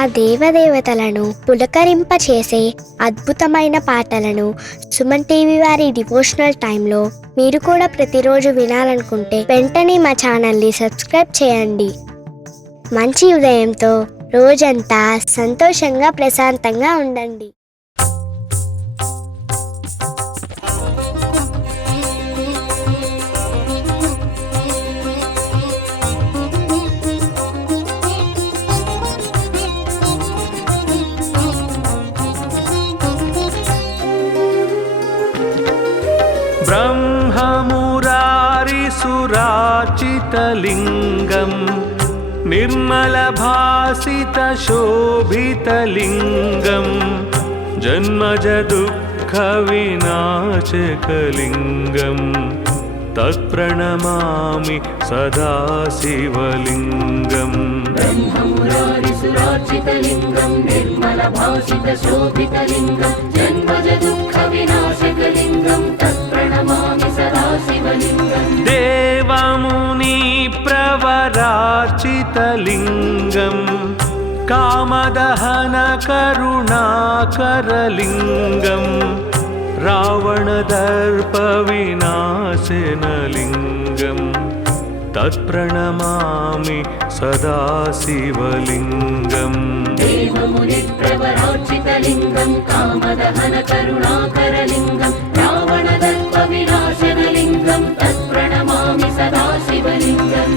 ఆ దేవదేవతలను పులకరింపచేసే అద్భుతమైన పాటలను సుమన్ టీవీ వారి డివోషనల్ టైంలో మీరు కూడా ప్రతిరోజు వినాలనుకుంటే వెంటనే మా ఛానల్ని సబ్స్క్రైబ్ చేయండి. మంచి ఉదయంతో రోజంతా సంతోషంగా ప్రశాంతంగా ఉండండి. ब्रह्ममुरारिसुराचितलिङ्गं निर्मलभासितशोभितलिङ्गं जन्मजदुःखविनाशकलिङ्गं तत्प्रणमामि सदा शिवलिङ्गम्. ब्रह्ममुरारिसुराचितलिङ्गं निर्मलभासितशोभितलिङ्गं जन्मजदुःखविनाशकलिङ्गं तत्प्रणमामि सदा शिवलिङ्गम्. देवमुनिप्रवरार्चितलिङ्गं कामदहनकरुणाकरलिङ्गं रावणदर्पविनाशनलिङ्गं तत्प्रणमामि सदा शिवलिङ्गम्. देवमुनिप्रवरार्चितलिङ्गं कामदहनकरुणाकरलिङ्गं रावणदर्पविनाशनलिङ्गं तत्प्रणमामि सदा शिवलिङ्गम्.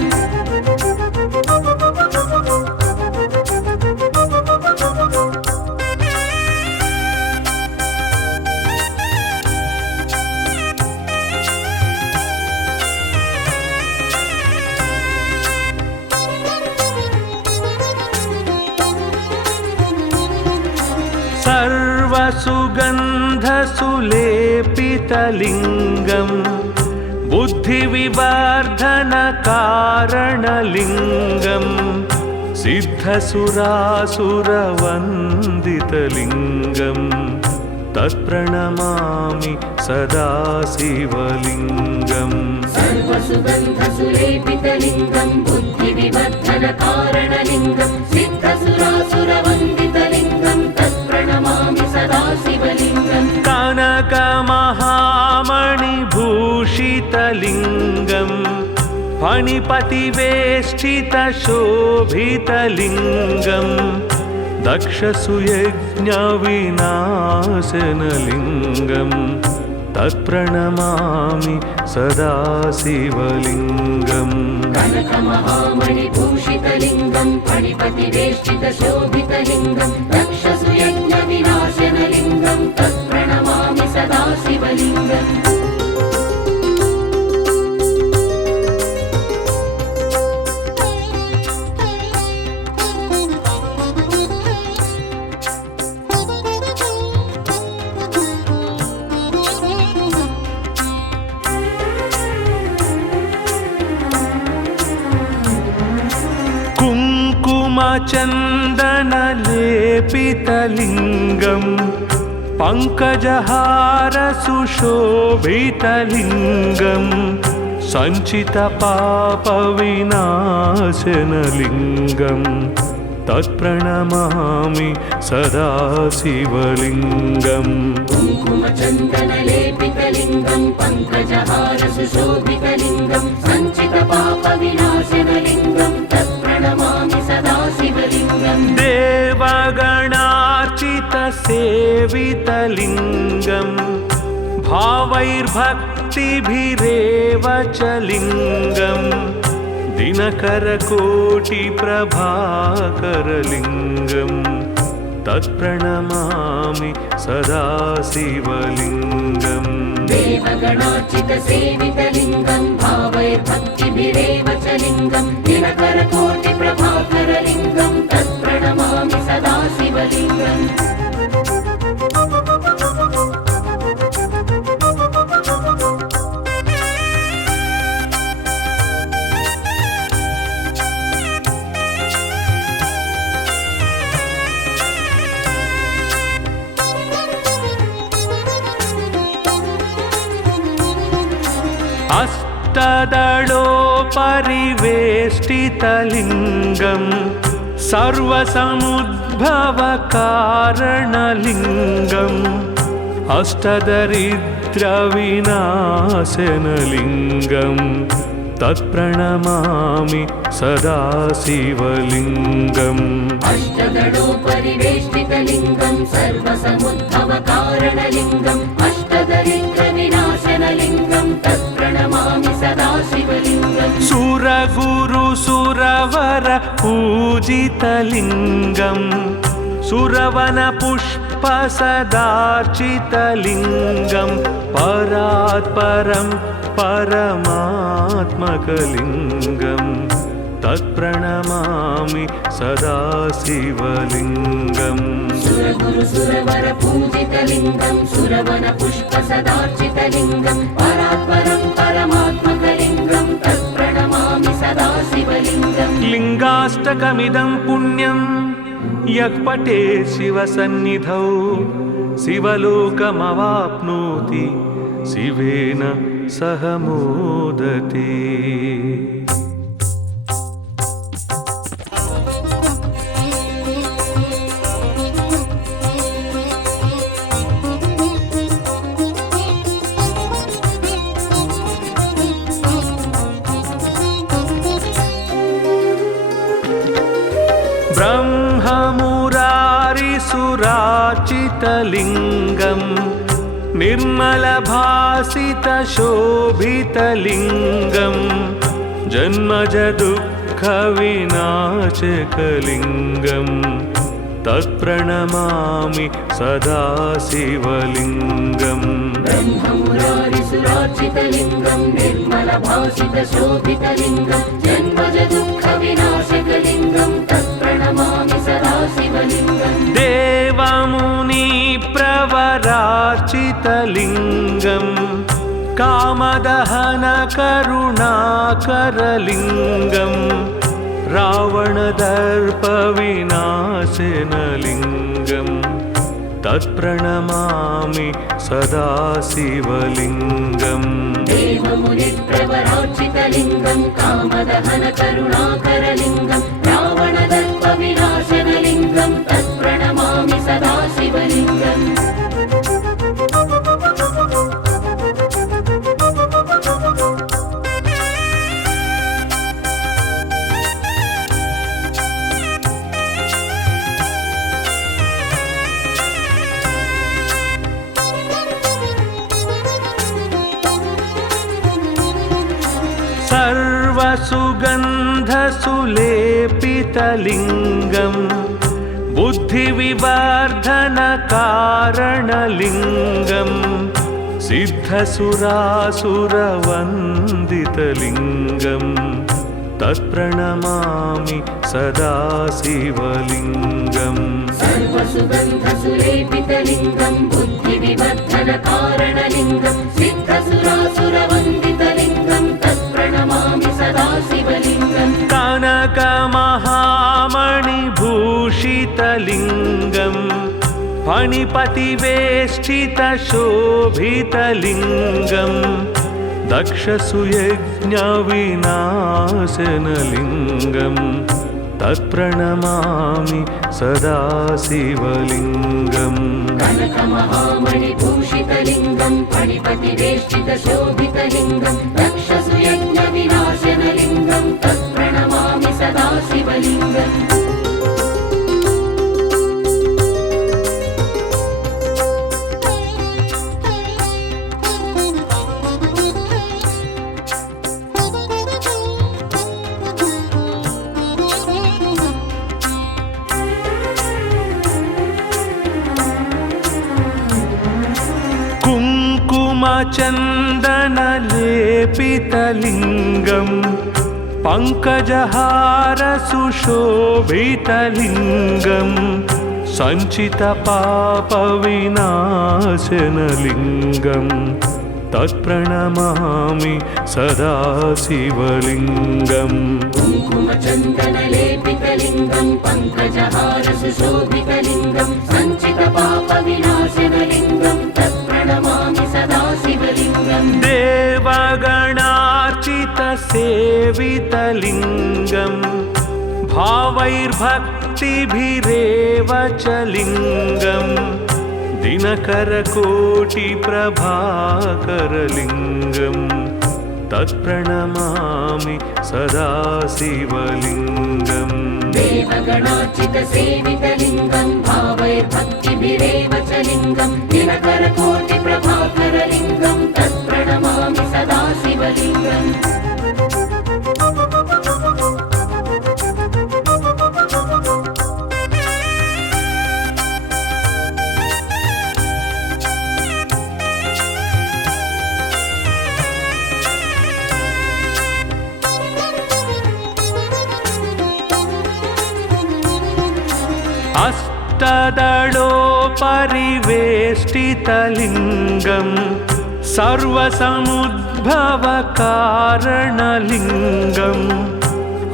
सर्वसुगन्धसुलेपितलिङ्गं बुद्धिविवर्धनकारणलिङ्गं सिद्धसुरासुरवन्दितलिङ्गं तत्प्रणमामि सदा शिवलिङ्गम्. सर्वसुगन्धसुलेपितलिङ्गं बुद्धिविवर्धनकारणलिङ्गं सिद्धसुरासुरवन्दितलिङ्गं तत्प्रणमामि सदा शिवलिङ्गम्. कनकमहामणिभूषितलिङ्गं फणिपतिवेष्टितशोभितलिङ्गं दक्षसुयज्ञविनाशनलिङ्गं तत्प्रणमामि सदा शिवलिङ्गम्. कनकमहामणिभूषितलिङ्गं फणिपतिवेष्टितशोभितलिङ्गं दक्षसुयज्ञविनाशनलिङ्गं तत्प्रणमामि सदा शिवलिङ्गम्. कुङ्कुमचन्दनलेपितलिङ्गं पङ्कजहारसुशोभितलिङ्गं सञ्चितपापविनाशनलिङ्गं तत्प्रणमामि सदा शिवलिङ्गम्. कुङ्कुमचन्दनलेपितलिङ्गं पङ्कजहारसुशोभितलिङ्गं सञ्चितपापविनाशनलिङ्गं तत्प्रणमामि सदा शिवलिङ्गम्. देवगणार्चितसेवितलिङ्गं भावैर्भक्तिभिरेव च लिङ्गं दिनकरकोटिप्रभाकरलिङ्गं तत्प्रणमामि सदा शिवलिङ्गम्. देवगणार्चितसेवितलिङ्गं भावैर्भक्तिभिरेव च लिङ्गं दिनकरकोटिप्रभाकरलिङ्गं तत्प्रणमामि सदा शिवलिङ्गम्. अष्टदलोपरिवेष्टितलिङ्गं सर्वसमुद्भवकारणलिङ्गम् अष्टदरिद्रविनाशनलिङ्गम् तत्प्रणमामि सदा शिवलिङ्गम् अष्टदलोपरिवेष्टितलिङ्गं सर्वसमुद्भवकारणलिङ्गम् अष्टदरिद्रविनाशनलिङ्गं तत्प्रणमामि सदा शिवलिङ्गम् सुरगुरुसुरवर पूजितलिङ्गम् सुरवनपुष्पसदार्चितलिङ्गं परात्परं परमात्मकलिङ्गं तत्प्रणमामि सदा शिवलिङ्गम् सुरगुरुसुरवर पूजितलिङ्गं सुरवनपुष्पसदार्चितलिङ्गं परात्परं परमात्मकलिङ्गं तत्प्रणमामि सदा शिवलिङ्गम् लिङ्गाष्टकमिदं पुण्यं यः पठे शिवसन्निधौ शिवलोकमवाप्नोति शिवेन सह मोदते। ब्रह्ममुरारिसुराचितलिङ्गं निर्मलभासितशोभितलिङ्गं जन्मजदुःखविनाशकलिङ्गं तत्प्रणमामि सदा शिवलिङ्गम् ब्रह्ममुरारिसुराचितलिङ्गं निर्मलभासितशोभितलिङ्गं जन्मजदुःखविनाशकलिङ्गं तत्प्रणमामि सदा शिवलिङ्गम् देवमुनिप्रवराचितलिङ्गं कामदहनकरुणाकरलिङ्गं रावणदर्पविनाशनलिङ्गं तत्प्रणमामि सदा शिवलिङ्गम् देवमुनिप्रवराचितलिङ्गं कामदहनकरुणाकरलिङ्गं रावणदर्पविनाशनलिङ्गं तत्प्रणमामि सदा शिवलिङ्गम् सर्वसुगन्धसुलेपितलिङ्गं बुद्धिविवर्धनकारणलिङ्गं सिद्धसुरासुरवन्दितलिङ्गं तत्प्रणमामि सदा शिवलिङ्गम् सर्वसुगन्धसुलेपितलिङ्गं बुद्धिविवर्धनकारणलिङ्गं सिद्धसुरासुरवन्दितलिङ्गं तत्प्रणमामि सदा शिवलिङ्गम् कनकमहामणिभूषितलिङ्गं फणिपतिवेष्टितशोभितलिङ्गं दक्षसुयज्ञविनाशनलिङ्गं तत्प्रणमामि सदा शिवलिङ्गम् कनकमहामणिभूषितलिङ्गं फणिपतिवेष्टितशोभितलिङ्गं दक्षसुयज्ञविनाशनलिङ्गं तत्प्रणमामि सदा शिवलिङ्गम् कुङ्कुमचन्दनलेपितलिङ्गं पङ्कजहारसुशोभितलिङ्गं सञ्चितपापविनाशनलिङ्गं तत्प्रणमामि सदा शिवलिङ्गम् कुङ्कुमचन्दनलेपितलिङ्गं पङ्कजहारसुशोभितलिङ्गं सञ्चितपापविनाशनलिङ्गं तत्प्रणमामि सदा शिवलिङ्गम् देवगणार्चितसेवितलिङ्गं भावै आविर्भक्तिभिरेव च लिङ्गम् दिनकरकोटिप्रभाकरलिङ्गम् तत्प्रणमामि सदा शिवलिङ्गम् देवगणार्चितसेवितलिङ्गं भावैर्भक्तिभिरेव च लिङ्गं दिनकरकोटिप्रभाकरलिङ्गं तत्प्रणमामि सदा शिवलिङ्गम् अष्टदलोपरिवेष्टितलिङ्गं सर्वसमुद्भवकारणलिङ्गम्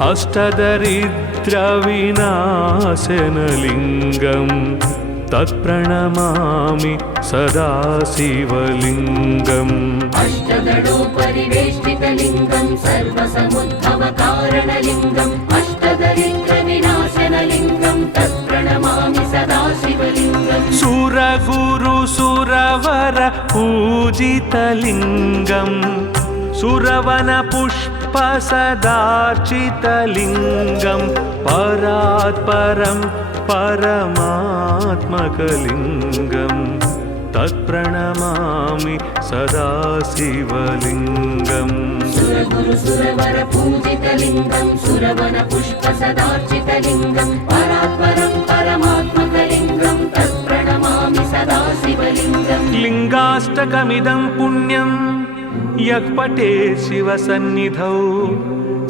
अष्टदरिद्रविनाशनलिङ्गं तत्प्रणमामि सदा शिवलिङ्गम् अष्टदलोपरिवेष्टितलिङ्गं सर्वसमुद्भवकारणलिङ्गम् अष्टदरिद्रविनाशनलिङ्गं तत्प्रणमामि सदा शिवलिङ्गम् सुरगुरुसुरवर पूजितलिङ्गम् सुरवनपुष्पसदार्चितलिङ्गं परात्परं परमात्मकलिङ्गं तत्प्रणमामि सदा शिवलिङ्गम् सुरगुरुसुरवर पूजितलिङ्गं सुरवनपुष्पसदार्चितलिङ्गं परात्परं परमात्मकलिङ्गं तत्प्रणमामि सदा शिवलिङ्गम् लिङ्गाष्टकमिदं पुण्यं यः पठेत् शिवसन्निधौ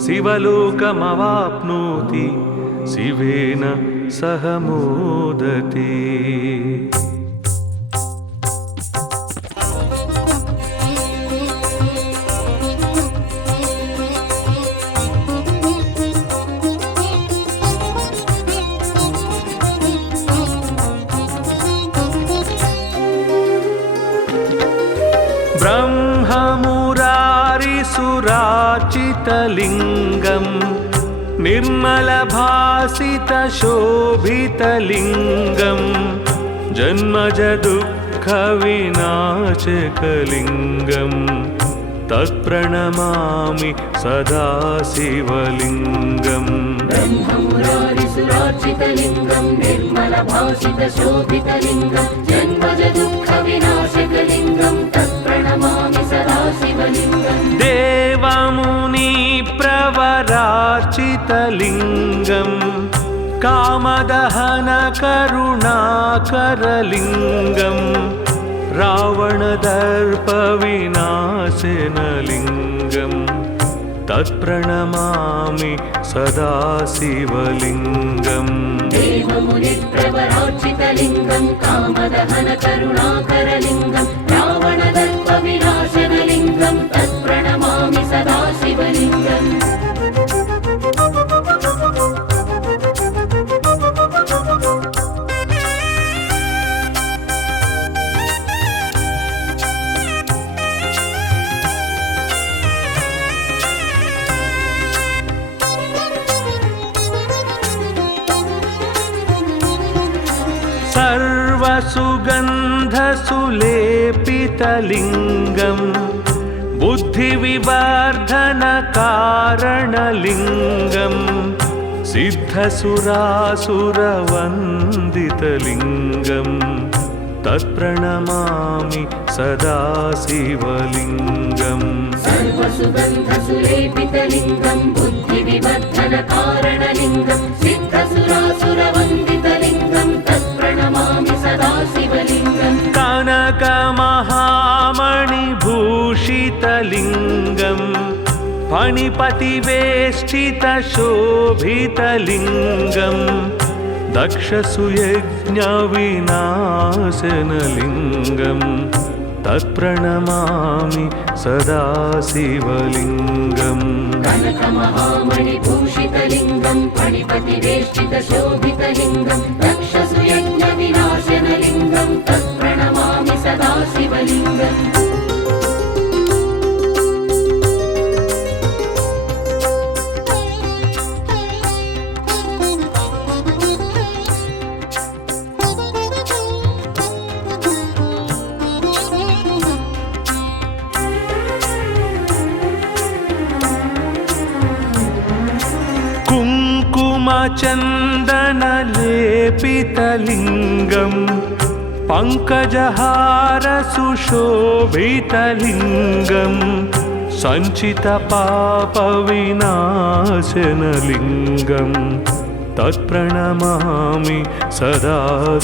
शिवलोकमवाप्नोति शिवेन सह मोदते। ब्रह्ममुरारिसुरार्चितलिङ्गं निर्मलभासितशोभितलिङ्गं जन्मजदुःखविनाशकलिङ्गं तत्प्रणमामि सदा शिवलिङ्गम् ब्रह्ममुरारिसुरार्चितलिङ्गं निर्मलभासितशोभितलिङ्गं जन्मजदुःखविनाशकलिङ्गं तत्प्रणमामि सदा शिवलिङ्गम् देवमुनिप्रवरार्चितलिङ्गं कामदहनकरुणाकरलिङ्गं रावणदर्पविनाशनलिङ्गं तत्प्रणमामि सदा शिवलिङ्गम् देवमुनिप्रवरार्चितलिङ्गं कामदहनकरुणाकरलिङ्गं रावणदर्पविनाशनलिङ्गं तत्प्रणमामि सदा शिवलिङ्गम् सर्वसुगन्धसुलेपितलिङ्गं बुद्धिविवर्धनकारणलिङ्गं सिद्धसुरासुरवन्दितलिङ्गं तत्प्रणमामि सदा शिवलिङ्गम् सर्वसुगन्धसुलेपितलिङ्गं बुद्धिविवर्धनकारणलिङ्गं सिद्धसुरासुरवन्दितलिङ्गं तत्प्रणमामि सदा शिवलिङ्गम् कनकमहामणिभूषितलिङ्गं फणिपतिवेष्टितशोभितलिङ्गं दक्षसुयज्ञविनाशनलिङ्गं तत्प्रणमामि सदा शिवलिङ्गम् कनकमहामणिभूषितलिङ्गं फणिपतिवेष्टितशोभितलिङ्गं दक्षसुयज्ञविनाशनलिङ्गं तत्प्रणमामि सदा शिवलिङ्गम् कुङ्कुमचन्दनलेपितलिङ्गं पङ्कजहारसुशोभितलिङ्गं सञ्चितपापविनाशनलिङ्गं तत्प्रणमामि सदा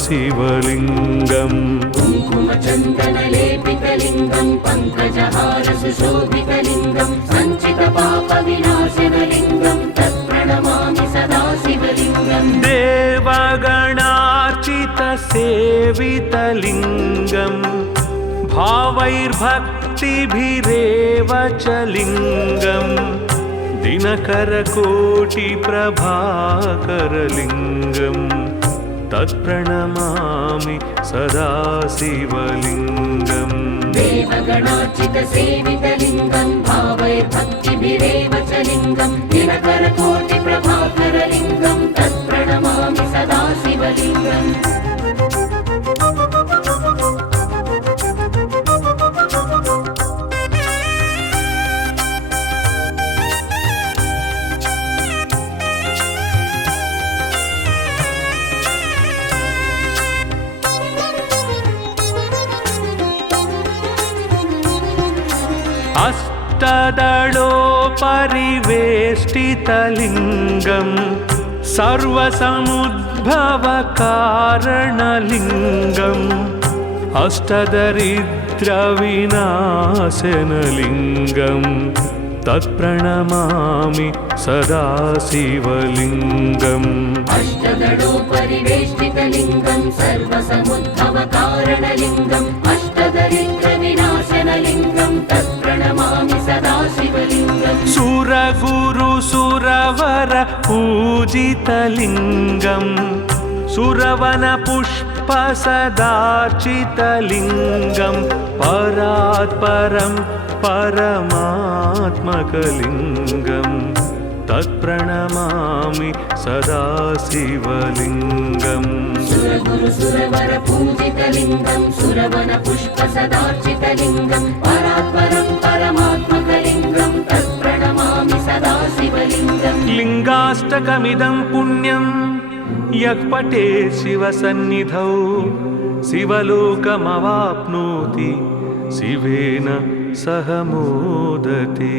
शिवलिङ्गम् कुङ्कुमचन्दनलेपितलिङ्गं पङ्कजहारसुशोभितलिङ्गं सञ्चितपापविनाशनलिङ्गं तत्प्रणमामि सदा शिवलिङ्गम् देवगणार्चितसेवितलिङ्गं भावैर्भक्तिभिरेव च लिङ्गं दिनकरकोटिप्रभाकरलिङ्गं तत्प्रणमामि सदा शिवलिङ्गम् देवगणार्चितसेवितलिङ्गं भावैर्भक्तिभिरेव च लिङ्गं दिनकरकोटिप्रभाकरलिङ्गं तत्प्रणमामि सदा शिवलिङ्गम् अष्टदलोपरिवेष्टितलिङ्गं सर्वसमुद्भवकारणलिङ्गम् अष्टदरिद्रविनाशनलिङ्गं तत्प्रणमामि सदा शिवलिङ्गम् अष्टदलोपरिवेष्टितलिङ्गं सर्वसमुद्भवकारणलिङ्गम् अष्टदरिद्रविनाशनलिङ्गं तत्प्रणमामि सदा शिवलिङ्गम् सुरगुरुसुरवर पूजितलिङ्गं सुरवनपुष्पसदार्चितलिङ्गं परात्परं परमात्मकलिङ्गं तत्प्रणमामि सदा शिवलिङ्गम् सुरगुरुसुरवर पूजितलिङ्गं सुरवनपुष्पसदार्चितलिङ्गं परात्परं परमात्मकलिङ्गं तत्प्रणमामि सदा शिवलिङ्गम् लिङ्गाष्टकमिदं पुण्यं यः पठेत् शिवसन्निधौ शिवलोकमवाप्नोति शिवेन सह मोदते।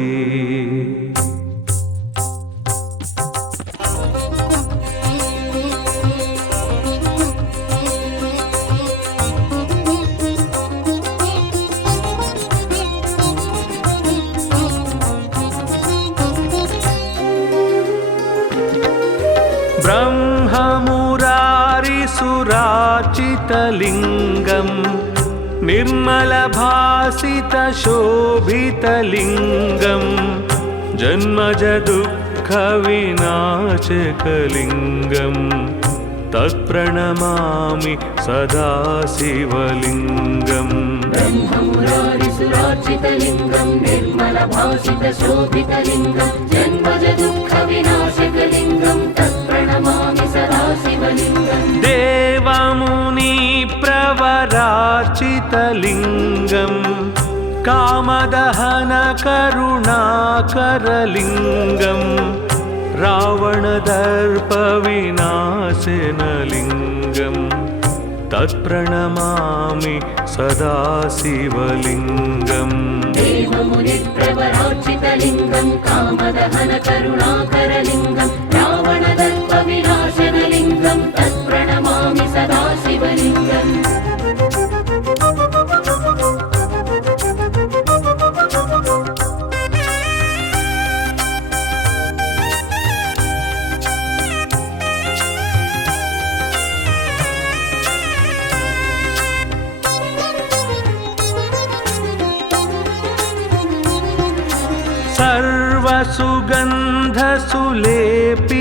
ब्रह्ममुरारिसुराचितलिङ्गं निर्मलभासितशोभितलिङ्गं जन्मजदुःखविनाशकलिङ्गं तत्प्रणमामि सदा शिवलिङ्गम् ब्रह्ममुरारिसुरार्चितलिङ्गं निर्मलभासितशोभितलिङ्गं जन्मजदुःखविनाशकलिङ्गं तत्प्रणमामि सदा शिवलिङ्गम् देवमुनिप्रवरार्चितलिङ्गं कामदहनकरुणाकरलिङ्गं रावणदर्पविनाशनलिङ्गं तत्प्रणमामि सदा शिवलिङ्गम् देवमुनिप्रवरार्चितलिङ्गं कामदहनकरुणाकरलिङ्गं रावणदर्पविनाशनलिङ्गं तत्प्रणमामि सदा शिवलिङ्गम्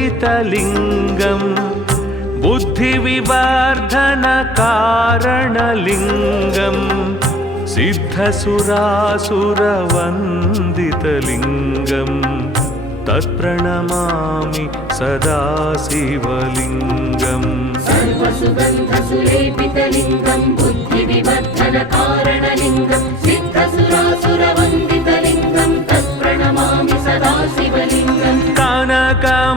सर्वसुगन्धसुलेपितलिङ्गं बुद्धिविवर्धनकारणलिङ्गं सिद्धसुरासुरवन्दितलिङ्गं तत्प्रणमामि सदा शिवलिङ्गम् सर्वसुगन्धसुलेपितलिङ्गं बुद्धिविवर्धनकारणलिङ्गं सिद्धसुरासुरवन्दितलिङ्गं तत्प्रणमामि सदा शिवलिङ्गम् कनकमहामणि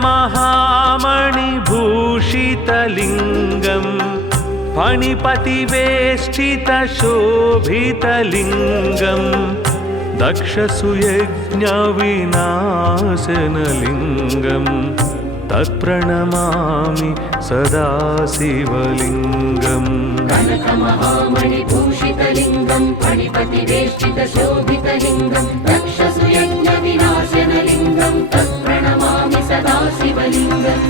भूषितलिङ्गं फणिपतिवेष्टितशोभितलिङ्गं दक्षसुयज्ञविनाशनलिङ्गं तत्प्रणमामि सदा शिवलिङ्गम् कनकमहामणिभूषितलिङ्गं फणिपतिवेष्टितशोभितलिङ्गं दक्षसुयज्ञविनाशनलिङ्गं तत्प्रणमामि सदा शिवलिङ्गम्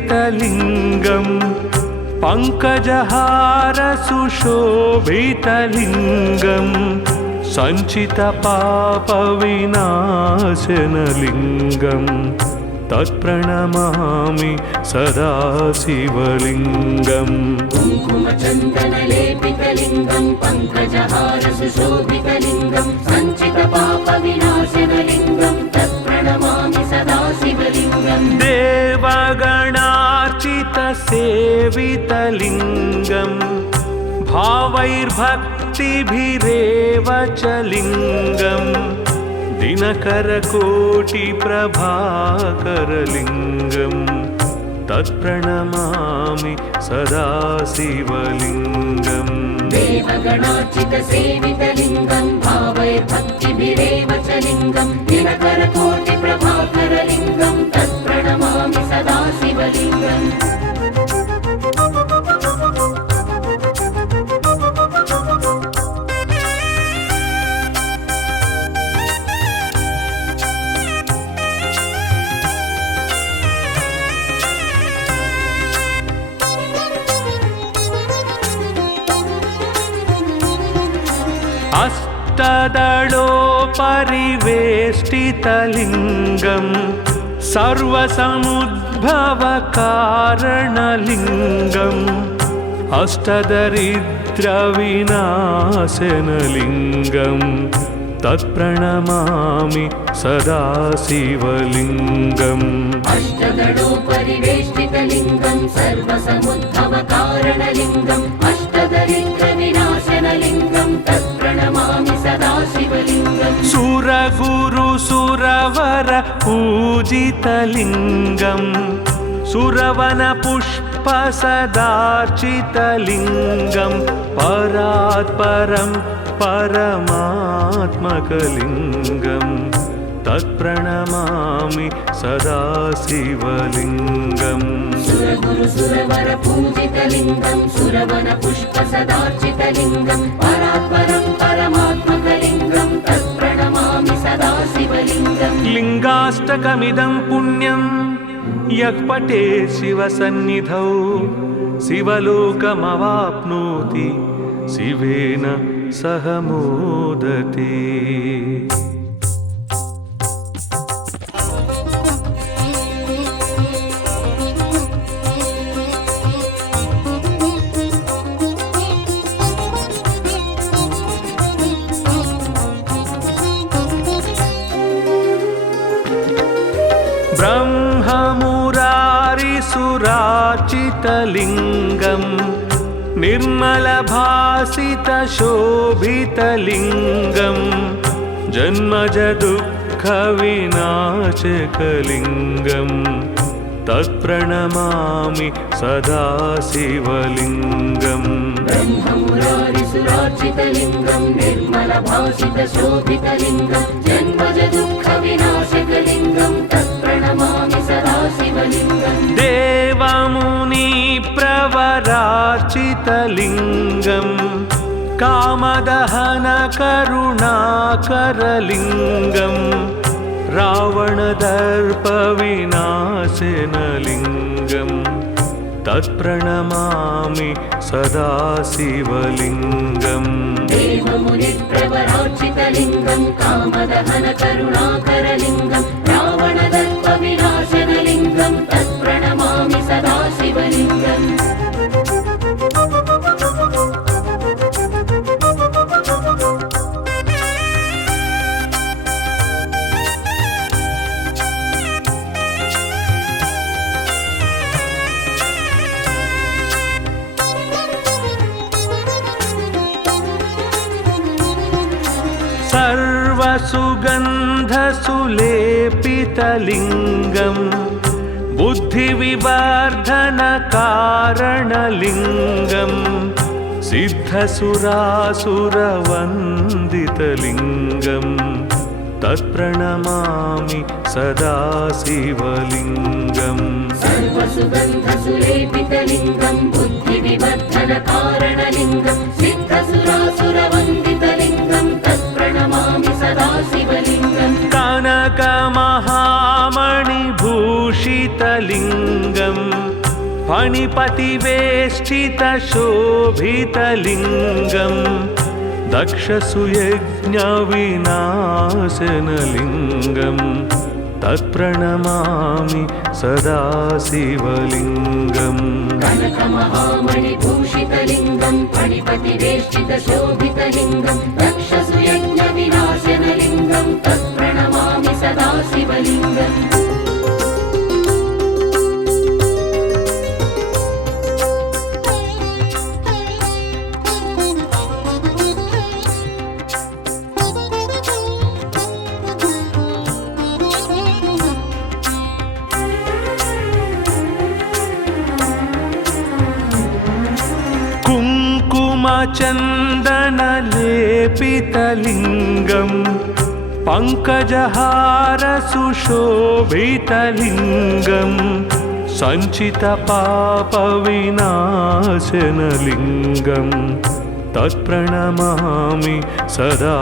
कुङ्कुमचन्दनलेपितलिङ्गं पङ्कजहारसुशोभितलिङ्गं सञ्चितपापविनाशनलिङ्गं तत्प्रणमामि सदा शिवलिङ्गम् कुङ्कुमचन्दनलेपितलिङ्गं पङ्कजहारसुशोभितलिङ्गं सञ्चितपापविनाशनलिङ्गं तत्प्रणमामि सदा शिवलिङ्गम् देवगणार्चितसेवितलिङ्गं भावैर्भक्तिभिरेव च लिङ्गं दिनकरकोटिप्रभाकरलिङ्गं तत्प्रणमामि सदा शिवलिङ्गम् देवगणार्चितसेवितलिङ्गं भावैर्भक्तिभिरेव च लिङ्गं दिनकरकोटिप्रभाकरलिङ्गं तत्प्रणमामि सदा शिवलिङ्गम् अष्टदलोपरिवेष्टितलिङ्गं सर्वसमुद्भवकारणलिङ्गम् अष्टदरिद्रविनाशनलिङ्गं तत्प्रणमामि सदा शिवलिङ्गम् अष्टदलोपरिवेष्टितलिङ्गं सर्वसमुद्भवकारणलिङ्गम् अष्टदरिद्रविनाशनलिङ्गं तत्प्रणमामि सदा शिवलिङ्गम् सुरगुरुसुरवर पूजितलिङ्गं सुरवनपुष्पसदार्चितलिङ्गं परात्परं परमात्मकलिङ्गं तत्प्रणमामि सदा शिवलिङ्गम् सुरगुरुसुरवरपूजितलिङ्गं सुरवनपुष्पसदार्चितलिङ्गं परात्परं परमात्मकलिङ्गं तत्प्रणमामि सदा शिवलिङ्गम् लिङ्गाष्टकमिदं पुण्यं यः पठेत् शिवसन्निधौ शिवलोकमवाप्नोति शिवेन सह मोदते। ब्रह्ममुरारिसुरार्चितलिङ्गं निर्मलभासितशोभितलिङ्गं जन्मजदुःखविनाशकलिङ्गं तत्प्रणमामि सदा शिवलिङ्गम् ब्रह्ममुरारिसुरार्चितलिङ्गं निर्मलभासितशोभितलिङ्गं जन्मजदुःखविनाशकलिङ्गं तत्प्रणमामि सदा शिवलिङ्गम् देवमुनिप्रवरार्चितलिङ्गं कामदहनकरुणाकरलिङ्गं रावणदर्पविनाशनलिङ्गं तत्प्रणमामि सदा शिवलिङ्गम् देवमुनिप्रवरार्चितलिङ्गं कामदहनकरुणाकरलिङ्गं रावणदर्पविनाशनलिङ्गं तत्प्रणमामि सदा शिवलिङ्गम् सर्वसुगन्धसुलेपितलिङ्गम् बुद्धिविवर्धनकारणलिङ्गम् सिद्धसुरासुरवन्दितलिङ्गम् तत्प्रणमामि सदा शिवलिङ्गम् सर्वसुगन्धसुलेपितलिङ्गं बुद्धिविवर्धनकारणलिङ्गं सिद्धसुरासुरवन्दितलिङ्गं तत्प्रणमामि सदा शिवलिङ्गम् कनकमहामणिभूषितलिङ्गम् फणिपतिवेष्टितशोभितलिङ्गम् दक्षसुयज्ञविनाशनलिङ्गम् तत्प्रणमामि सदा शिवलिङ्गम् कनकमहामणिभूषितलिङ्गं फणिपतिवेष्टितशोभितलिङ्गं दक्षसुयज्ञविनाशनलिङ्गं तत्प्रणमामि सदा शिवलिङ्गम् कुङ्कुमचन्दनलेपितलिङ्गम् पङ्कजहारसुशोभितलिङ्गम् सञ्चितपापविनाशनलिङ्गम् तत्प्रणमामि सदा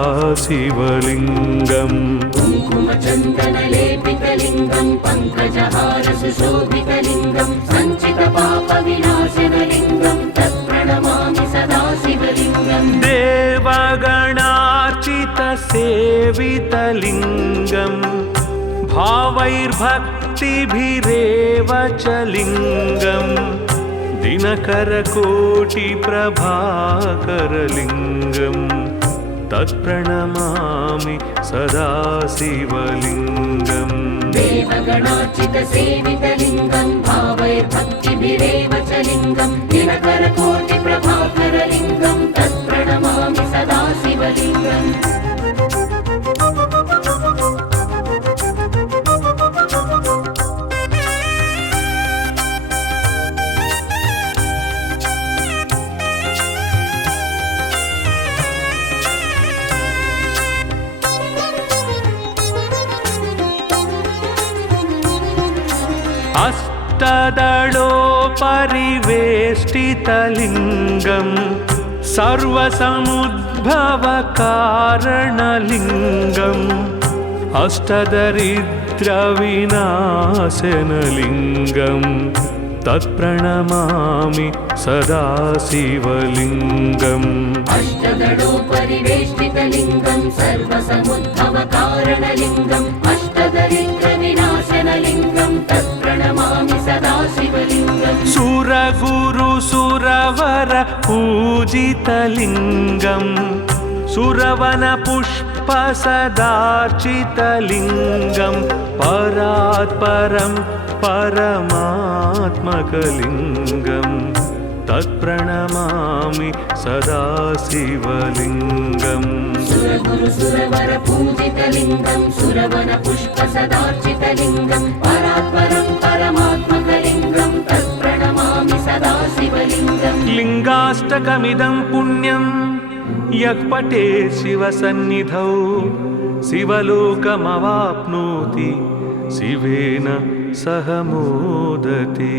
शिवलिङ्गम् कुङ्कुमचन्दनलेपितलिङ्गं पङ्कजहारसुशोभितलिङ्गं सञ्चितपापविनाशनलिङ्गं तत्प्रणमामि सदा शिवलिङ्गम् देवगणार्चितसेवितलिङ्गम् भावैर्भक्तिभिरेव च लिङ्गम् दिनकरकोटिप्रभाकरलिङ्गम् तत्प्रणमामि सदा शिवलिङ्गम् देवगणार्चितसेवितलिङ्गं भावैर्भक्तिभिरेव च लिङ्गं दिनकरकोटिप्रभाकरलिङ्गं तत्प्रणमामि सदा शिवलिङ्गम् अष्टदलोपरिवेष्टितलिङ्गम् सर्वसमुद्भवकारणलिङ्गम् अष्टदरिद्रविनाशनलिङ्गम् तत्प्रणमामि सदा शिवलिङ्गम् अष्टदलोपरिवेष्टितलिङ्गं सर्वसमुद्भवकारणलिङ्गम् अष्टदरिद्रविनाशनलिङ्गं तत्प्रणमामि सदा शिवलिङ्गम् सुरगुरुसुरवर पूजितलिङ्गम् सुरवनपुष्पसदार्चितलिङ्गम् परात्परं परमात्मकलिङ्गम् तत्प्रणमामि सदा शिवलिङ्गम् सुरगुरुसुरवर पूजितलिङ्गं सुरवनपुष्पसदार्चितलिङ्गं परात्परं परमात्मकलिङ्गं तत्प्रणमामि सदा शिवलिङ्गम् लिङ्गाष्टकमिदं पुण्यं यः पठेत् शिवसन्निधौ शिवलोकमवाप्नोति शिवेन सह मोदते।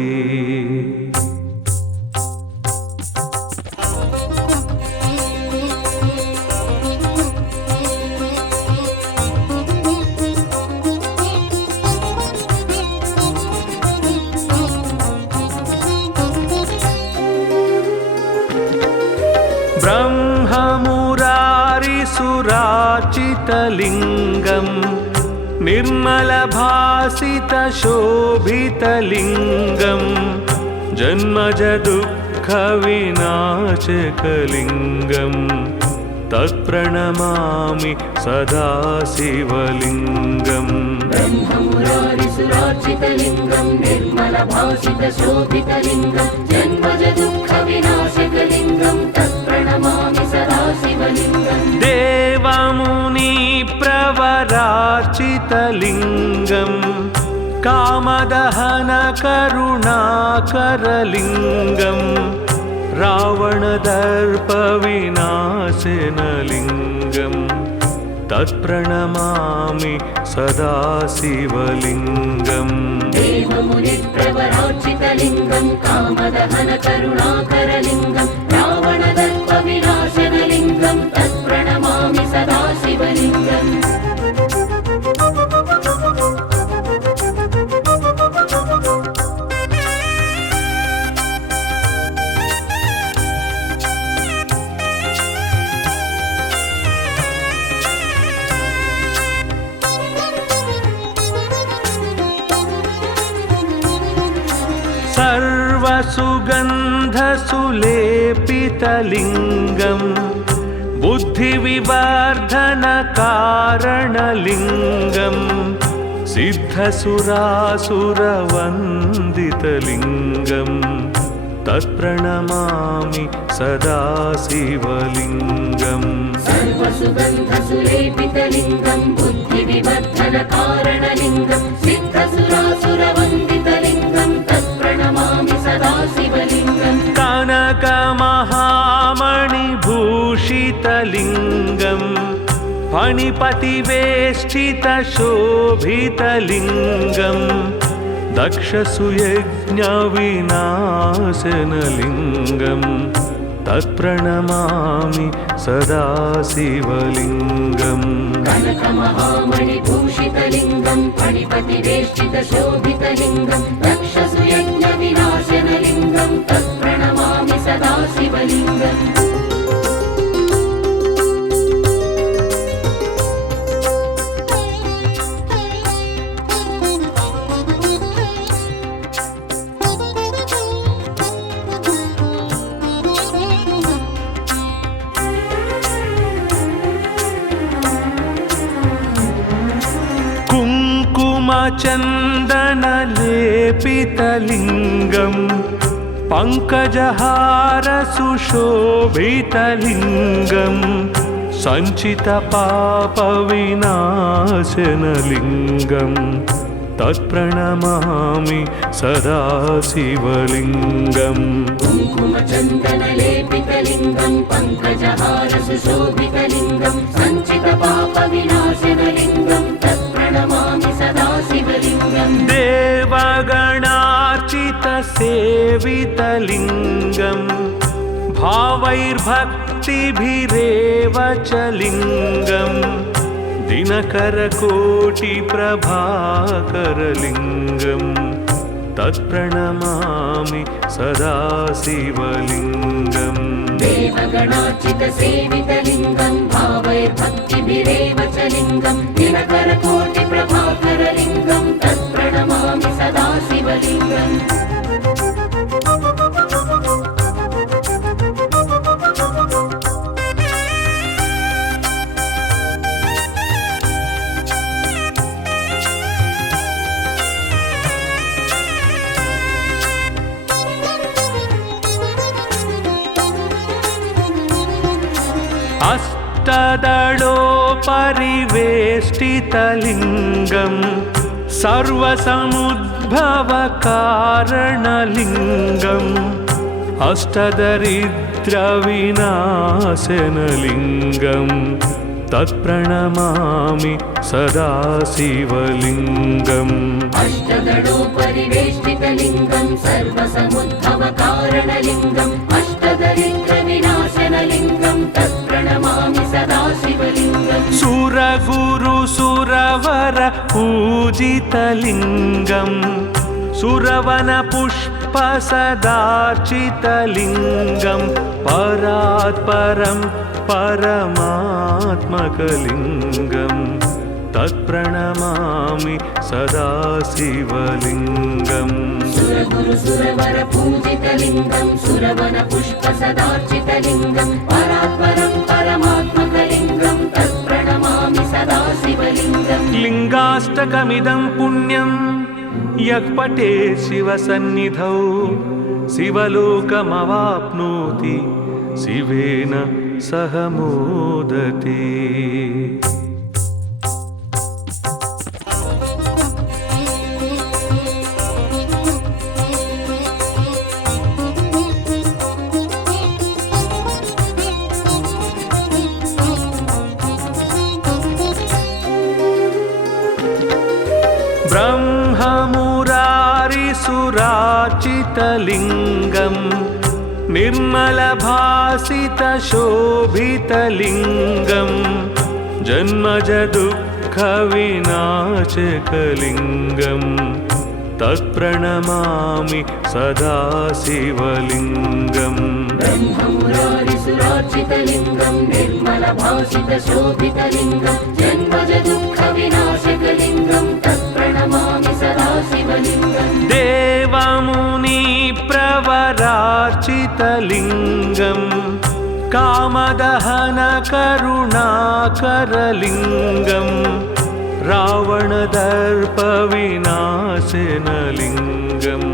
ब्रह्ममुरारिसुराचितलिङ्गम् निर्मलभासितशोभितलिङ्गम् जन्मजदुःखविनाशकलिङ्गम् तत्प्रणमामि सदा शिवलिङ्गम् ब्रह्ममुरारिसुराचितलिङ्गं निर्मलभासितशोभितलिङ्गं जन्मजदुःखविनाशकलिङ्गं तत्प्रणमामि सदा शिवलिङ्गम् देवमुनि श्रीवरार्चितलिङ्गं कामदहनकरुणाकरलिङ्गं रावणदर्पविनाशनलिङ्गं तत्प्रणमामि सदा शिवलिङ्गम् देवमुनिप्रवरार्चितलिङ्गं कामदहनकरुणाकरलिङ्गं रावणदर्पविनाशनलिङ्गं तत्प्रणमामि सदा शिवलिङ्गम् सर्वसुगन्धसुलेपितलिङ्गं बुद्धिविवर्धनकारणलिङ्गं सिद्धसुरासुरवन्दितलिङ्गं तत्प्रणमामि सदा शिवलिङ्गम् सर्वसुगन्धसुलेपितलिङ्गं बुद्धिविवर्धनकारणलिङ्गं सिद्धसुरासुरवन्दितलिङ्गं तत्प्रणमामि सदा शिवलिङ्गम् कनकमहामणिभूषितलिङ्गं फणिपतिवेष्टितशोभितलिङ्गं दक्षसुयज्ञविनाशनलिङ्गं तत्प्रणमामि सदा शिवलिङ्गम् कनकमहामणिभूषितलिङ्गं फणिपतिवेष्टितशोभितलिङ्गं दक्षसुयज्ञविनाशनलिङ्गं तत्प्रणमामि सदा शिवलिङ्गम् कुङ्कुमचन्दनलेपितलिङ्गं पङ्कजहारसुशोभितलिङ्गं सञ्चितपापविनाशनलिङ्गं तत्प्रणमामि सदा शिवलिङ्गम् कुङ्कुमचन्दनलेपितलिङ्गं पङ्कजहारसुशोभितलिङ्गं सञ्चितपापविनाशनलिङ्गं तत्प्रणमामि सदा शिवलिङ्गम् देवगणार्चितसेवितलिङ्गं भावैर्भक्तिभिरेव च लिङ्गं दिनकरकोटिप्रभाकरलिङ्गं तत्प्रणमामि सदा शिवलिङ्गम् देवगणार्चितसेवितलिङ्गं भावैर्भक्तिभिरेव च लिङ्गं दिनकरकोटिप्रभाकरलिङ्गं तत्प्रणमामि सदा शिवलिङ्गम् अष्टदलोपरिवेष्टितलिङ्गं सर्वसमुद्भवकारणलिङ्गं अष्टदरिद्रविनाशनलिङ्गं तत्प्रणमामि सदा शिवलिङ्गम् अष्टदलोपरिवेष्टितलिङ्गं सर्वसमुद्भवकारणलिङ्गम् अष्टदरिद्रविनाशनलिङ्गं तत्प्रणमामि सदा शिवलिङ्गम् सुरगुरुसुरवर पूजितलिङ्गं सुरवनपुष्पसदार्चितलिङ्गं परात्परं परमात्मकलिङ्गं तत्प्रणमामि सदा शिवलिङ्गम् सुरगुरुसुरवर पूजितलिङ्गं सुरवनपुष्पसदार्चितलिङ्गं परात्परं परमात्मकलिङ्गं तत्प्रणमामि सदा शिवलिङ्गम् लिङ्गाष्टकमिदं पुण्यं यः पठेत् शिवसन्निधौ शिवलोकमवाप्नोति शिवेन सह मोदते। सुराचितलिङ्गम् निर्मलभासितशोभितलिङ्गम् जन्मज दुःखविनाशकलिङ्गम् तत्प्रणमामि सदा शिवलिङ्गम् ब्रह्ममुरारिसुरार्चितलिङ्गम् निर्मलभासितशोभितलिङ्गम् जन्मज दुःखविनाशकलिङ्गम् तत्प्रणमामि सदा शिवलिङ्गम् देवमुनिप्रवरार्चितलिङ्गम् कामदहनकरुणाकरलिङ्गम् रावणदर्पविनाशनलिङ्गम्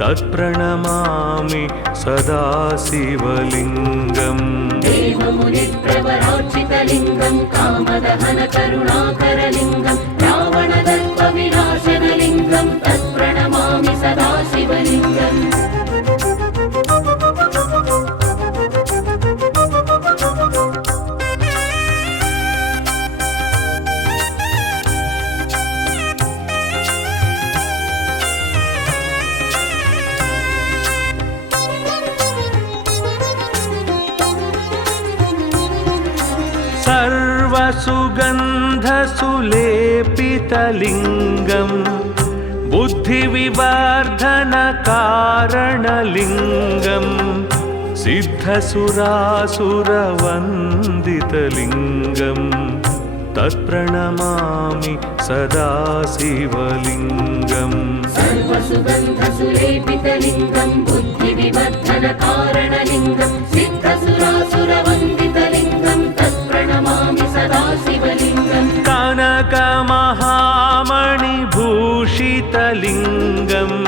तत्प्रणमामि सदा शिवलिङ्गम् देवमुनिप्रवरार्चितलिङ्गम् कामदहनकरुणाकरलिङ्गम् रावणदर्पविनाशनलिङ्गम् तत्प्रणमामि सदा शिवलिङ्गम् सर्वसुगन्धसुलेपितलिङ्गम् बुद्धिविवर्धनकारणलिङ्गम् सिद्धसुरासुरवन्दितलिङ्गम् तत्प्रणमामि सदा शिवलिङ्गम् सर्वसुगन्धसुलेपितलिङ्गम् बुद्धिविवर्धनकारणलिङ्गम् सिद्धसुरासुरवन्दितलिङ्गम् तत्प्रणमामि सदा शिवलिङ्गम् कनकमहामणिभूषितलिङ्गम्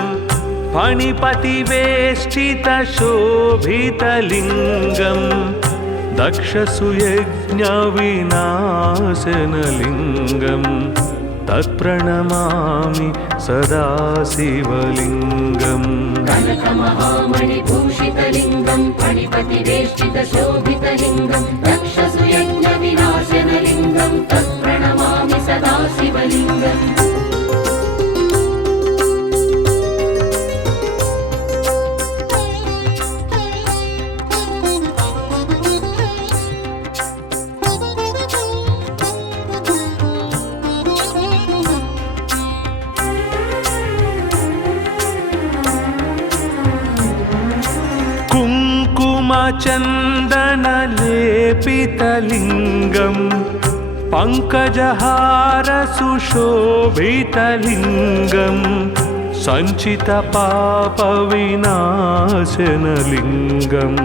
फणिपतिवेष्टितशोभितलिङ्गम् दक्षसुयज्ञविनाशनलिङ्गम् तत्प्रणमामि सदा शिवलिङ्गम् कनकमहामणिभूषितलिङ्गम् फणिपतिवेष्टितशोभितलिङ्गम् दक्षसुयज्ञविनाशनलिङ्गम् तत्प्रणमामि सदा शिवलिङ्गम् कुङ्कुमचन्दनलेपितलिङ्गम् पङ्कजहारसुशोभितलिङ्गम् सञ्चितपापविनाशनलिङ्गम्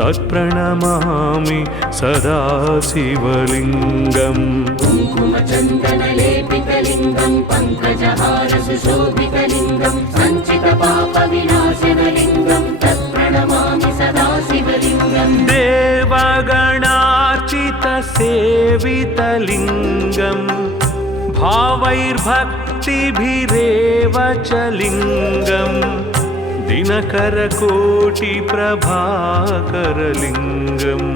तत्प्रणमामि सदा शिवलिङ्गम् कुङ्कुमचन्दनलेपितलिङ्गम् पङ्कजहारसुशोभितलिङ्गम् सञ्चितपापविनाशनलिङ्गम् तत्प्रणमामि सदा शिवलिङ्गम् देवगणार्चितसेवितलिङ्गम् भावैर्भक्तिभिरेव च लिङ्गम् दिनकरकोटिप्रभाकरलिङ्गम्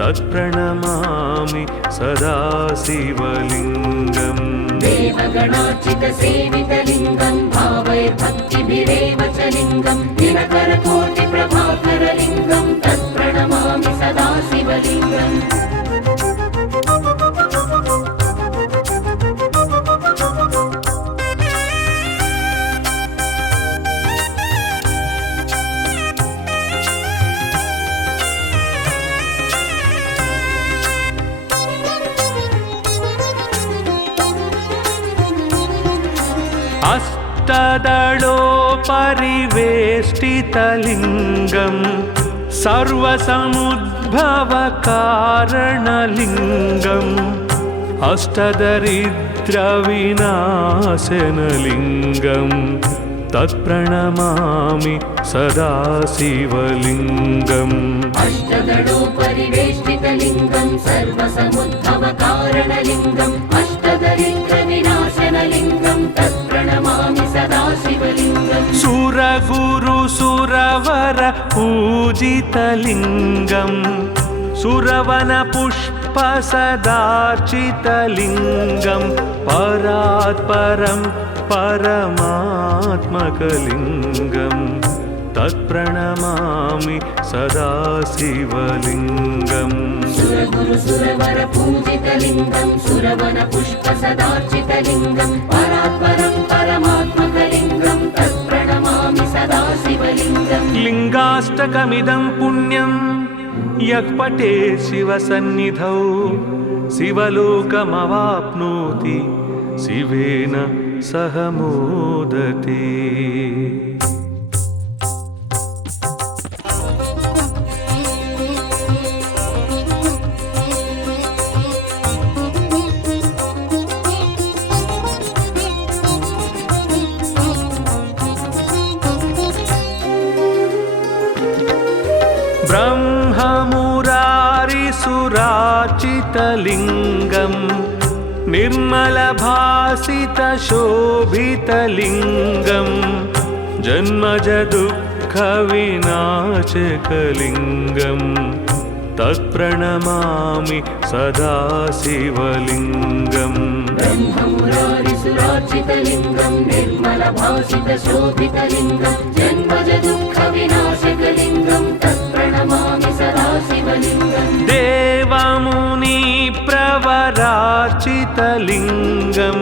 तत्प्रणमामि सदा शिवलिङ्गम् देवगणार्चितसेवितलिङ्गम् भावैर्भक्तिभिरेव च लिङ्गम् दिनकरकोटिप्रभाकरलिङ्गम् तत्प्रणमामि सदा शिवलिङ्गम् अष्टदलोपरिवेष्टितलिङ्गम् सर्वसमुद्भवकारणलिङ्गम् अष्टदरिद्रविनाशनलिङ्गम् तत्प्रणमामि सदा शिवलिङ्गम् अष्टदलोपरिवेष्टितलिङ्गम् सर्वसमुद्भवकारणलिङ्गम् अष्टदरिद्रविनाशनलिङ्गम् तत्प्रणमामि सदा शिवलिङ्गम् सुरगुरुसुरवर पूजितलिङ्गम् सुरवनपुष्पसदार्चितलिङ्गम् परात् परं परमात्मकलिङ्गं तत्प्रणमामि सदा शिवलिङ्गम् सुरगुरु सुरवर पूजितलिङ्गं सुरवन पुष्प सदार्चितलिङ्गं परात्परं परमात्मकलिङ्गं तत्प्रणमामि सदा शिवलिङ्गम् लिङ्गाष्टकमिदं पुण्यं यः पठेत् शिवसन्निधौ शिवलोकमवाप्नोति शिवेन सह मोदते। ब्रह्ममुरारिसुरार्चितलिङ्गं निर्मलभासितशोभितलिङ्गं जन्मजदुःखविनाशकलिङ्गं तत्प्रणमामि सदा शिवलिङ्गम् ब्रह्ममुरारिसुरार्चितलिङ्गं निर्मलभासितशोभितलिङ्गं जन्मजदुःखविनाशकलिङ्गं तत्प्रणमामि सदा शिवलिङ्गम् देवमुनिप्रवरार्चितलिङ्गं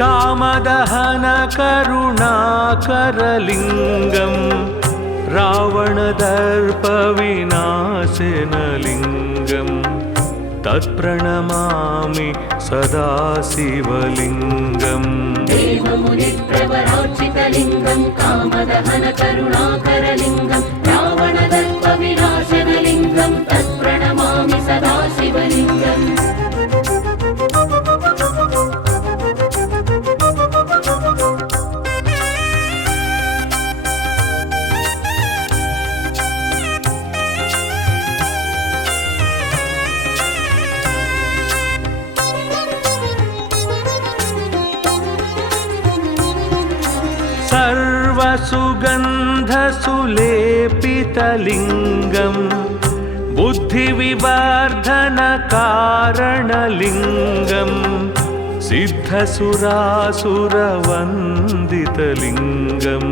कामदहनकरुणाकरलिङ्गं रावणदर्पविनाशनलिङ्गं तत्प्रणमामि सदा शिवलिङ्गम् देवमुनिप्रवरार्चितलिङ्गं कामदहनकरुणाकरलिङ्गं रावणदर्पविनाशनलिङ्गं तत्प्रणमामि सदा शिवलिङ्गम् सर्वसुगन्धसुलेपितलिङ्गं बुद्धिविवर्धनकारणलिङ्गं सिद्धसुरासुरवन्दितलिङ्गं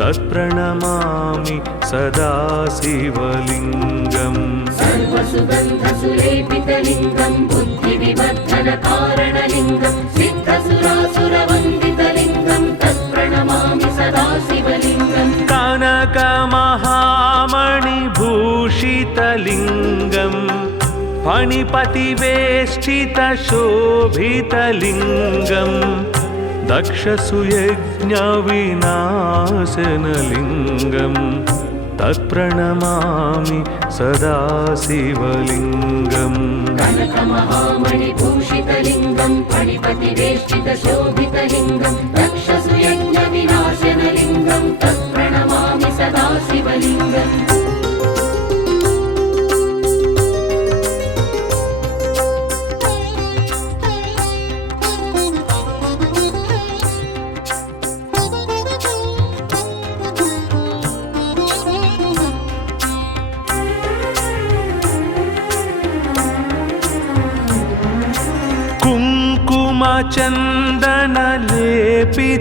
तत्प्रणमामि सदा शिवलिङ्गम् सर्वसुगन्धसुलेपितलिङ्गं बुद्धिविवर्धनकारणलिङ्गं सिद्धसुरासुरवन्दितलिङ्गं तत्प्रणमामि सदा शिवलिङ्गम् कनकमहामणिभूषितलिङ्गं फणिपतिवेष्टितशोभितलिङ्गं दक्षसुयज्ञविनाशनलिङ्गं तत्प्रणमामि सदा शिवलिङ्गम् कनकमहामणिभूषितलिङ्गं फणिपतिवेष्टितशोभितलिङ्गं दक्षसुयज्ञविनाशनलिङ्गं तत्प्रणमामि सदा शिवलिङ्गम्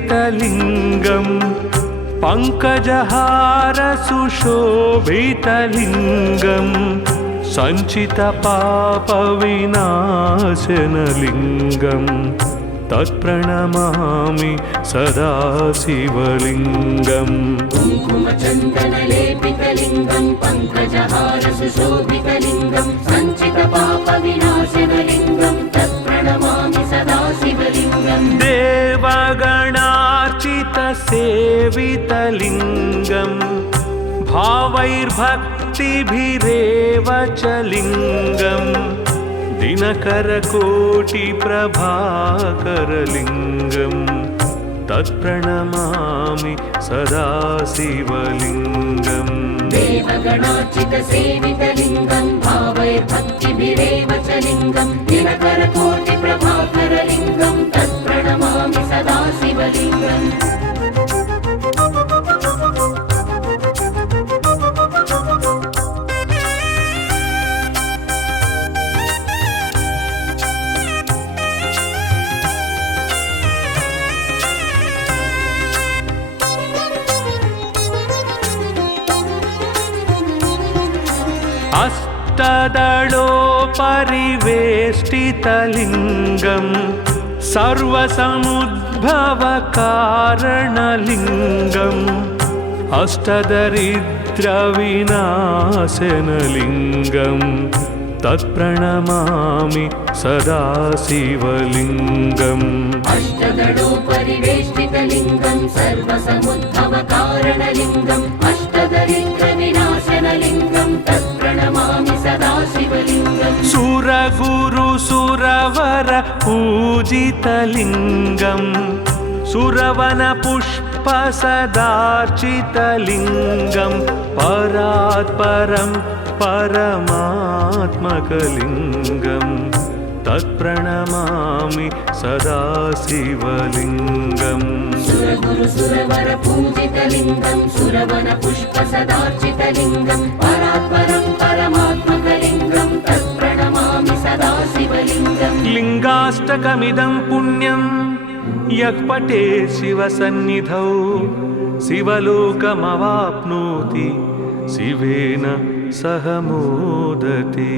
कुङ्कुमचन्दनलेपितलिङ्गं पङ्कजहारसुशोभितलिङ्गं सञ्चितपापविनाशनलिङ्गं तत्प्रणमामि सदा शिवलिङ्गम् कुङ्कुमचन्दनलेपितलिङ्गं पङ्कजहारसुशोभितलिङ्गं सञ्चितपापविनाशनलिङ्गं तत्प्रणमामि सदा शिवलिङ्गम् देवगणार्चितसेवितलिङ्गं भावैर्भक्तिभिरेव च लिङ्गं दिनकरकोटिप्रभाकरलिङ्गं तत्प्रणमामि सदा शिवलिङ्गम् देवगणार्चितसेवितलिङ्गं भावैर्भक्तिभिरेव च लिङ्गं दिनकरकोटिप्रभाकरलिङ्गं तत्प्रणमामि सदा शिवलिङ्गम् परिवेष्टितलिङ्गम् सर्वसमुद्भवकारणलिङ्गम् अष्टदरिद्रविनाशनलिङ्गम् तत्प्रणमामि सदा शिवलिङ्गम् अष्टदलोपरिवेष्टितलिङ्गं सर्वसमुद्भवकारणलिङ्गम् अष्टदरिद्रविनाशनलिङ्गं तत्प्रणमामि सदा शिवलिङ्गम् सुरगुरुसुरवर पूजितलिङ्गम् सुरवनपुष्पसदार्चितलिङ्गम् परात्परं परमात्मकलिङ्गम् तत्प्रणमामि सदा शिवलिङ्गम् सुरगुरुसुरवर पूजितलिङ्गं सुरवनपुष्पसदार्चितलिङ्गं परात्परं परमात्मकलिङ्गं तत्प्रणमामि सदा शिवलिङ्गम् लिङ्गाष्टकमिदं पुण्यं यः पठे शिवसन्निधौ शिवलोकमवाप्नोति शिवेन सह मोदते।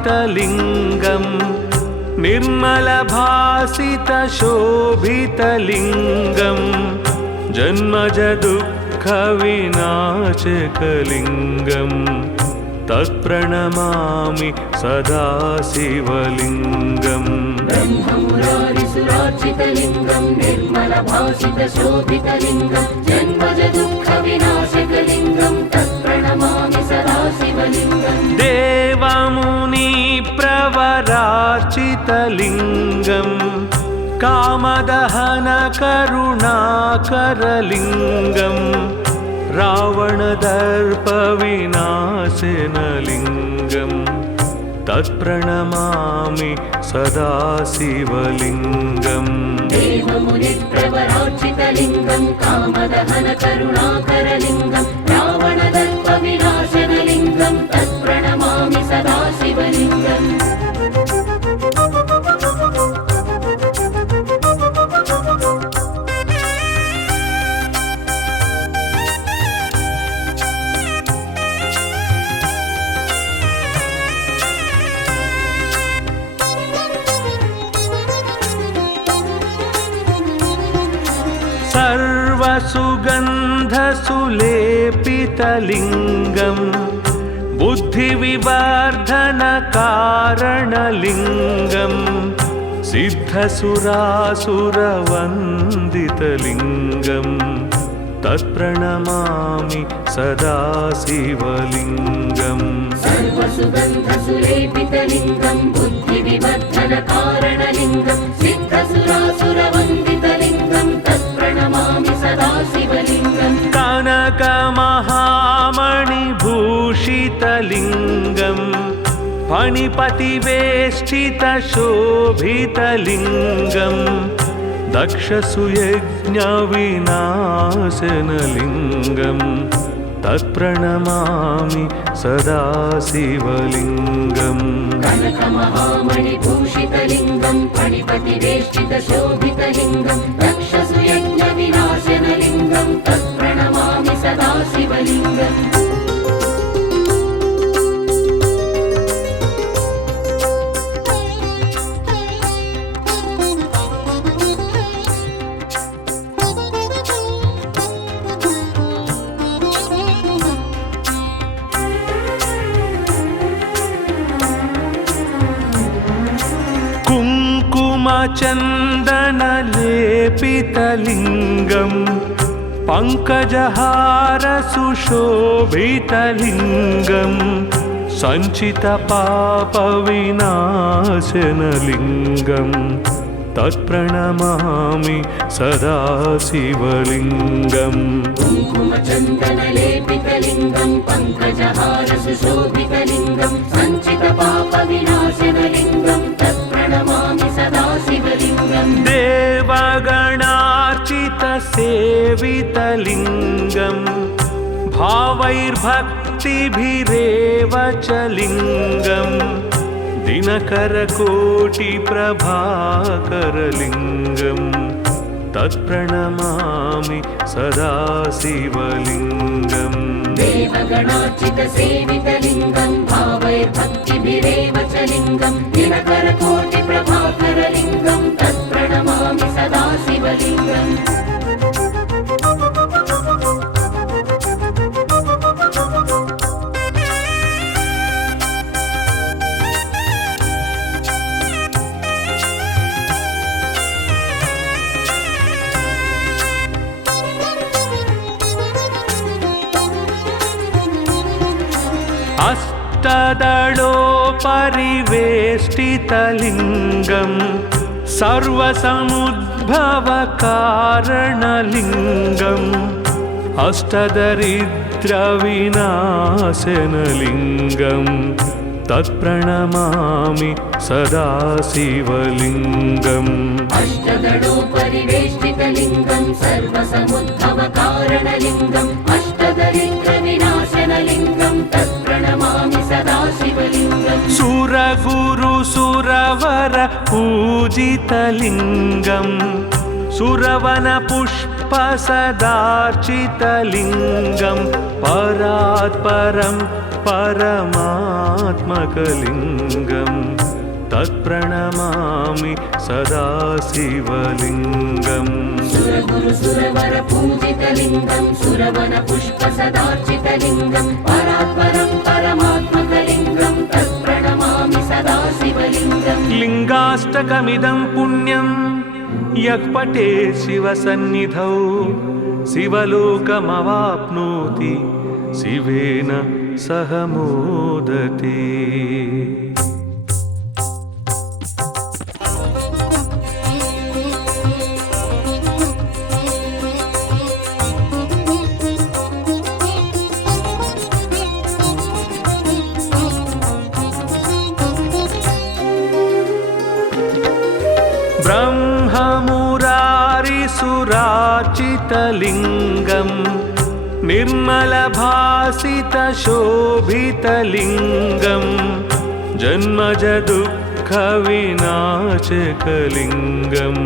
ब्रह्ममुरारिसुरार्चितलिङ्गम् निर्मलभासितशोभितलिङ्गम् जन्मजदुःखविनाशकलिङ्गम् तत्प्रणमामि सदा शिवलिङ्गम् ब्रह्ममुरारिसुरार्चितलिङ्गं निर्मलभासितशोभितलिङ्गं जन्मजदुःखविनाशकलिङ्गं तत्प्रणमामि सदा शिवलिङ्गम् देवमुनिप्रवरार्चितलिङ्गम् कामदहनकरुणाकरलिङ्गम् रावणदर्पविनाशनलिङ्गम् तत्प्रणमामि सदा शिवलिङ्गम् देवमुनिप्रवरार्चितलिङ्गं कामदहनकरुणाकरलिङ्गं रावणदर्पविनाशनलिङ्गं तत्प्रणमामि सदा शिवलिङ्गम् सर्वसुगन्धसुलेपितलिङ्गम् बुद्धिविवर्धनकारणलिङ्गम् सिद्धसुरासुरवन्दितलिङ्गम् तत्प्रणमामि सदा शिवलिङ्गम् सर्वसुगन्धसुलेपितलिङ्गं बुद्धिविवर्धनकारणलिङ्गं सिद्धसुरासुरवन्दितलिङ्गं तत्प्रणमामि सदा शिवलिङ्गम् कनकमहामणिभूषितलिङ्गम् फणिपतिवेष्टितशोभितलिङ्गम् दक्षसुयज्ञविनाशनलिङ्गम् तत्प्रणमामि सदा शिवलिङ्गम् कनकमहामणिभूषितलिङ्गं फणिपतिवेष्टितशोभितलिङ्गं दक्षसुयज्ञविनाशनलिङ्गं तत्प्रणमामि सदा शिवलिङ्गम् कुङ्कुमचन्दनलेपितलिङ्गम् पङ्कजहारसुशोभितलिङ्गम् सञ्चितपापविनाशनलिङ्गम् तत्प्रणमामि सदा शिवलिङ्गम् कुङ्कुमचन्दनलेपितलिङ्गं पङ्कजहारसुशोभितलिङ्गं सञ्चितपापविनाशनलिङ्गं तत्प्रणमामि सदा शिवलिङ्गम् देवगणार्चितसेवित लिङ्गम् भावैर्भक्तिभिरेव च लिङ्गम् दिनकरकोटिप्रभाकरलिङ्गम् तत्प्रणमामि सदा शिवलिङ्गम् देवगणार्चितसेवितलिङ्गं भावैर्भक्तिभिरेव च लिङ्गं दिनकरकोटिप्रभाकरलिङ्गं तत्प्रणमामि सदा शिवलिङ्गम् अष्टदलोपरिवेष्टितलिङ्गम् सर्वसमुद्भवकारणलिङ्गम् अष्टदरिद्रविनाशनलिङ्गम् तत्प्रणमामि सदा शिवलिङ्गम् अष्टदलोपरिवेष्टितलिङ्गं सर्वसमुद्भवकारणलिङ्गम् अष्टदरिद्रविनाशनलिङ्गं तत्प्रणमामि सदा शिवलिङ्गम् सुरगुरुसुरवर पूजितलिङ्गम् सुरवनपुष्पसदार्चितलिङ्गम् परात्परं परमात्मकलिङ्गम् तत्प्रणमामि सदा शिवलिङ्गम् सुरगुरुसुरवर पूजितलिङ्गं सुरवनपुष्पसदार्चितलिङ्गं परात्परं परमात्मकलिङ्गं तत्प्रणमामि सदा शिवलिङ्गम् लिङ्गाष्टकमिदं पुण्यं यः पठेत् शिवसन्निधौ शिवलोकमवाप्नोति शिवेन सह मोदते। ब्रह्ममुरारिसुरार्चितलिङ्गम् निर्मलभासितशोभितलिङ्गम् जन्मजदुःखविनाशकलिङ्गम्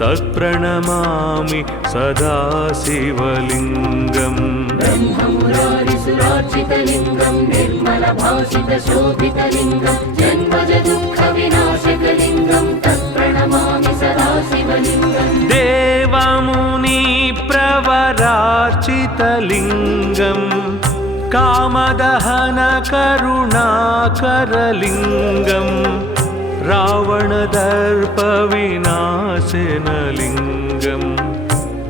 तत्प्रणमामि सदा शिवलिङ्गम् ब्रह्ममुरारिसुरार्चितलिङ्गं निर्मलभासितशोभितलिङ्गं जन्मजदुःखविनाशकलिङ्गं तत्प्रणमामि सदा शिवलिङ्गम् देवमुनिप्रवरार्चितलिङ्गम् कामदहनकरुणाकरलिङ्गम् रावणदर्पविनाशनलिङ्गम्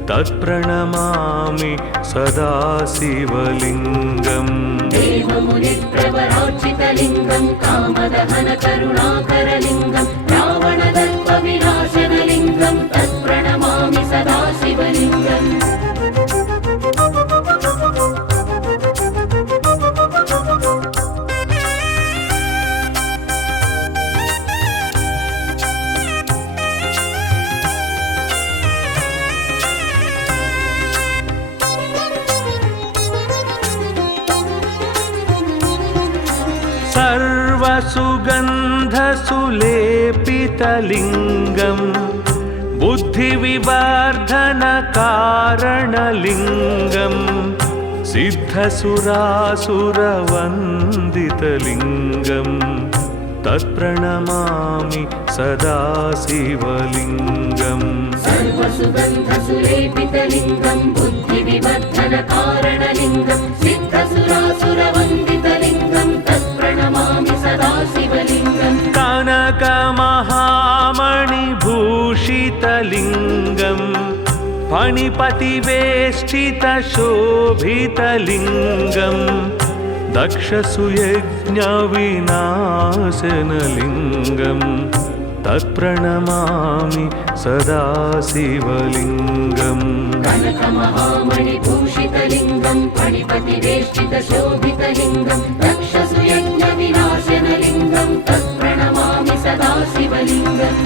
तत्प्रणमामि सदा शिवलिङ्गम् देवमुनिप्रवरार्चितलिङ्गं कामदहनकरुणाकरलिङ्गं रावणदर्पविनाशनलिङ्गं तत्प्रणमामि सदा शिवलिङ्गम् सर्वसुगन्धसुलेपितलिङ्गम् बुद्धिविवर्धनकारणलिङ्गम् सिद्धसुरासुरवन्दितलिङ्गम् तत्प्रणमामि सदा शिवलिङ्गम् सर्वसुगन्धसुलेपितलिङ्गं बुद्धिविवर्धनकारणलिङ्गं सिद्धसुरासुरवन्दितलिङ्गं तत्प्रणमामि सदा शिवलिङ्गम् कनकमहामणिभूषितलिङ्गम् फणिपतिवेष्टितशोभितलिङ्गम् दक्षसुयज्ञविनाशनलिङ्गम् तत्प्रणमामि सदा शिवलिङ्गम् कनकमहामणिभूषितलिङ्गं फणिपतिवेष्टितशोभितलिङ्गं दक्षसुयज्ञविनाशनलिङ्गं तत्प्रणमामि सदा शिवलिङ्गम्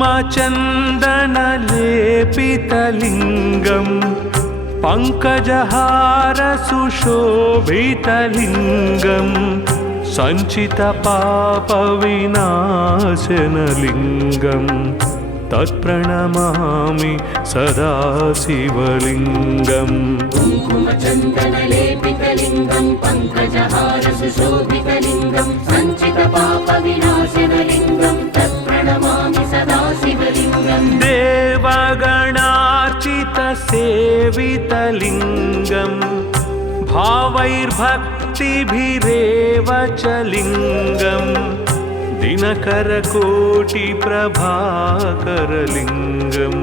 कुङ्कुमचन्दनलेपितलिङ्गम् पङ्कजहारसुशोभितलिङ्गम् सञ्चितपापविनाशनलिङ्गम् तत्प्रणमामि सदा शिवलिङ्गम् कुङ्कुमचन्दनलेपितलिङ्गं पङ्कजहारसुशोभितलिङ्गं सञ्चितपापविनाशनलिङ्गं तत्प्रणमामि सदा शिवलिङ्गम् देवगणार्चितसेवितलिङ्गम् भावैर्भक्तिभिरेव च लिङ्गम् दिनकरकोटिप्रभाकरलिङ्गम्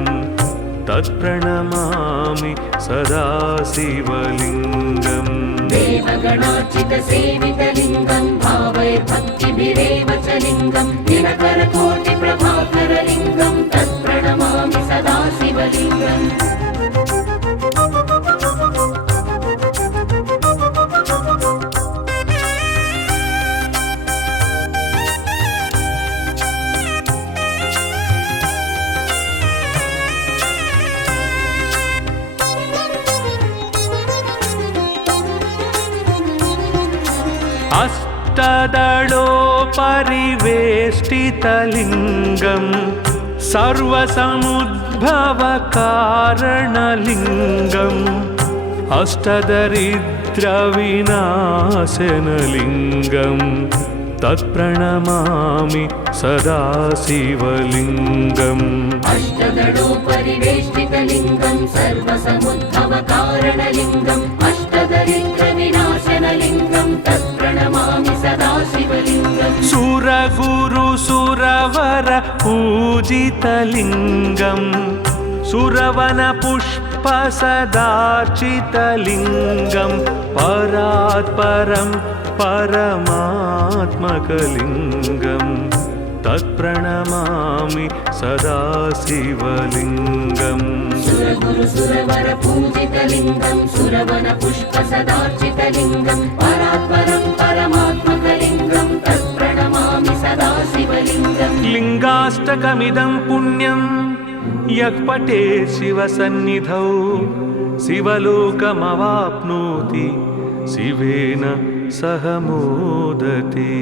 तत्प्रणमामि सदा शिवलिङ्गम् देवगणार्चितसेवितलिङ्गं भावैर्भक्तिभिरेव च लिङ्गं दिनकरकोटिप्रभाकरलिङ्गं तत्प्रणमामि सदा शिवलिङ्गम् अष्टदलोपरिवेष्टितलिङ्गम् सर्वसमुद्भवकारणलिङ्गम् अष्टदरिद्रविनाशनलिङ्गम् तत्प्रणमामि सदा शिवलिङ्गम् अष्टदलोपरिवेष्टितलिङ्गं सर्वसमुद्भवकारणलिङ्गम् अष्टदरिद्रविनाशनलिङ्गं तत्प्रणमामि सदा शिवलिङ्गम् सुरगुरुसुरवर पूजितलिङ्गम् सुरवनपुष्पसदार्चितलिङ्गम् परात्परं परमात्मकलिङ्गम् तत्प्रणमामि सदा शिवलिङ्गम् सुरगुरुसुरवरपूजितलिङ्गं सुरवनपुष्पसदार्चितलिङ्गं परात्परं परमात्मकलिङ्गं तत्प्रणमामि सदा शिवलिङ्गम् लिङ्गाष्टकमिदं पुण्यं यः पठे शिवसन्निधौ शिवलोकमवाप्नोति शिवेन सह मोदते।